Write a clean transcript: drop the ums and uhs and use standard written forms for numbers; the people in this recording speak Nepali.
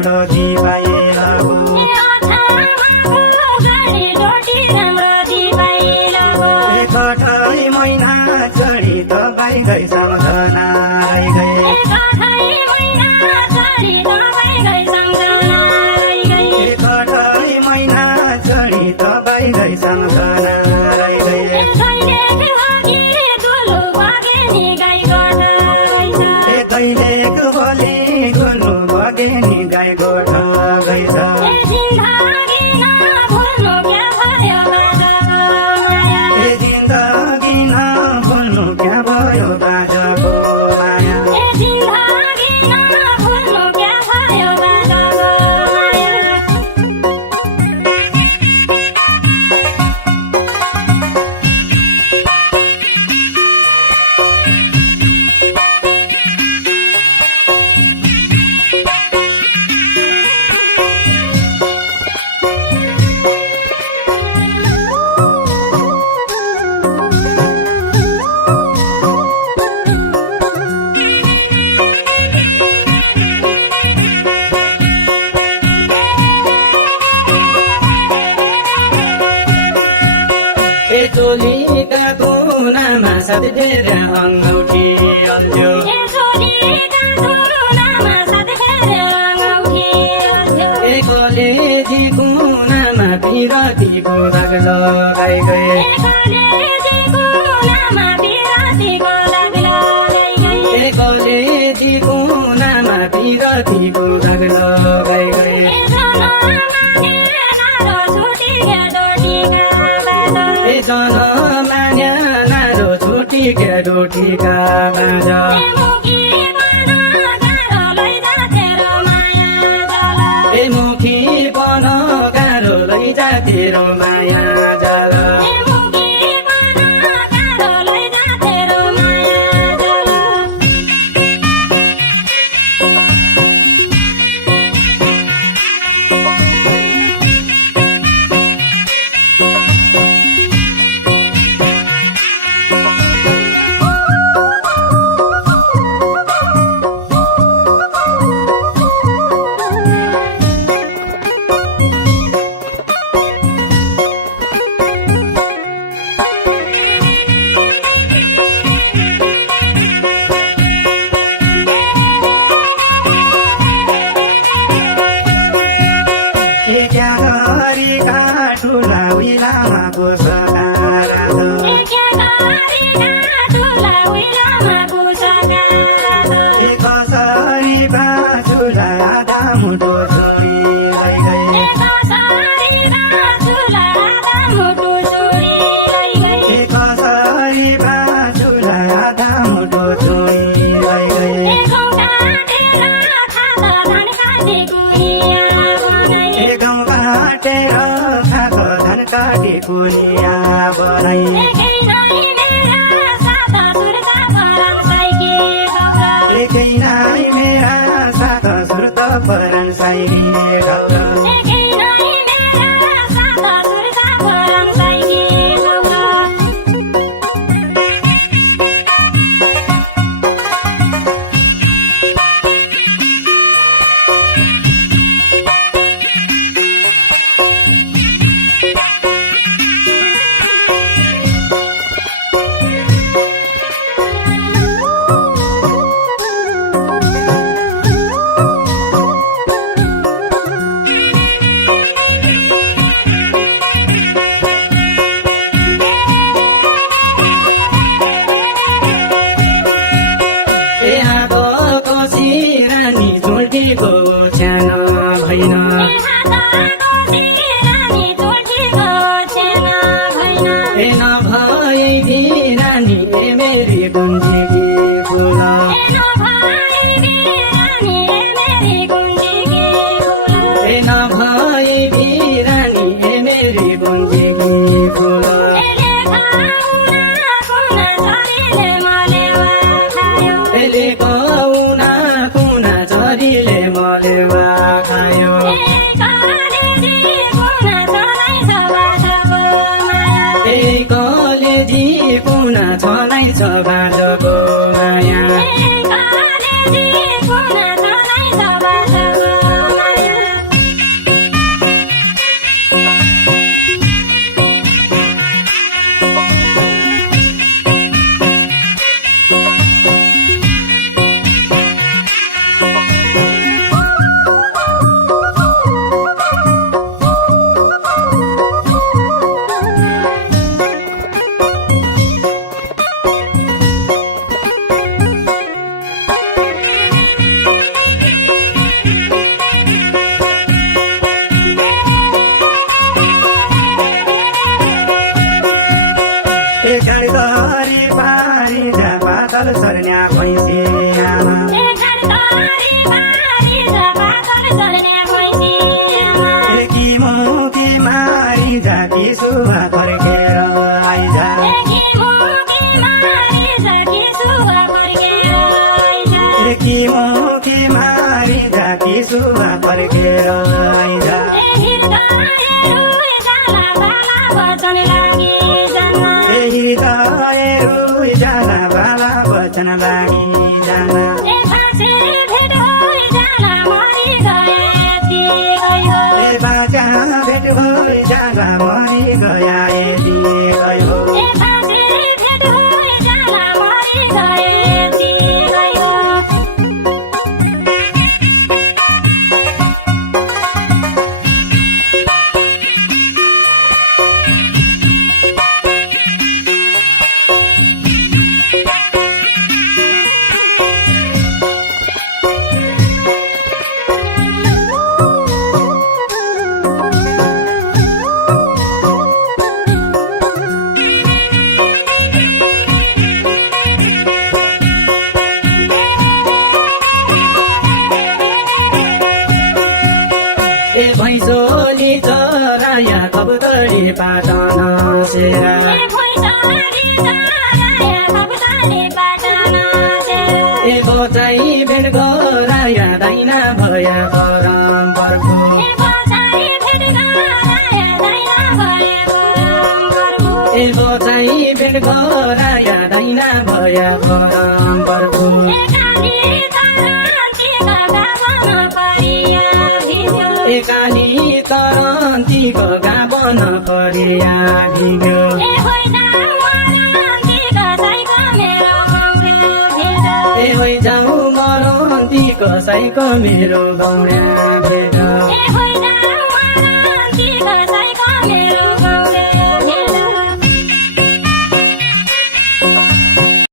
राम्रो दिपाइलाको कठै महिना चढी तपाईँ गई सम्झना गए कठै महिना चढी तपाईँ गई सम्झना गए कैलेको बोली गुल्नु बगेनी गाई गोठा गइछ जिन्दगी नभुल्नु क्या भयो बाजको माया चोलीका कुनामा साथीर अङ्गौठी अल्झ्यो कलेजी कुनामा पिरतीको दाग लगाइ गए कलेजी कुनामा पिरतीको दाग लगाइ गए जनमान्या नारो छुटीका डोटीका बाजा मुखी बन गाह्रो लैजा तेरो माया जल कुलिया बनाई एकै नाइ मेरा साथ सुर्त परन साइली ए बचाई भेट गराया दाइना भया परम्परको ए बचाई भेट गराया दाइना भया परम्परको ए काली तरन्तीको गाभन परिया भिग्यो ए होइ जाउँ मरन्ती कसैको मेरो गौडा